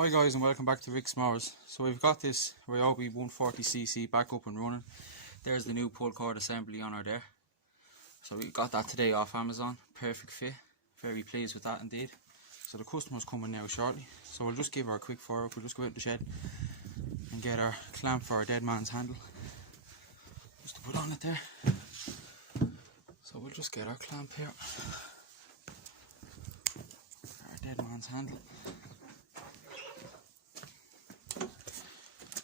Hi guys, and welcome back to Rick's Mowers. So we've got this Ryobi 140cc back up and running. There's the new pull cord assembly on her there. So we got that today off Amazon. Perfect fit. Very pleased with that indeed. So the customer's coming now shortly. So we'll just give her a quick fire up. We'll just go out the shed and get our clamp for our dead man's handle. Just to put on it there. So we'll just get our clamp here. Our dead man's handle.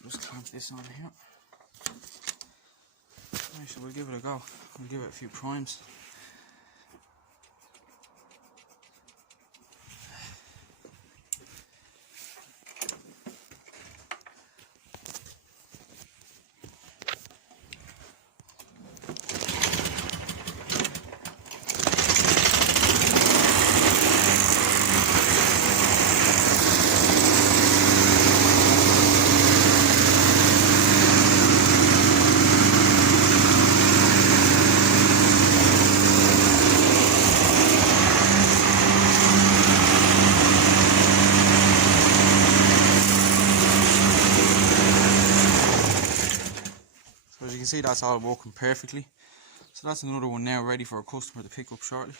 Just clamp this on here. Right, so we'll give it a go. We'll give it a few primes. So as you can see, that's all working perfectly. So that's another one now ready for a customer to pick up shortly.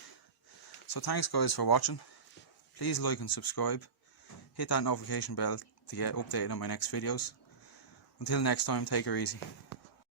So thanks guys for watching. Please like and subscribe. Hit that notification bell to get updated on my next videos. Until next time, take her easy.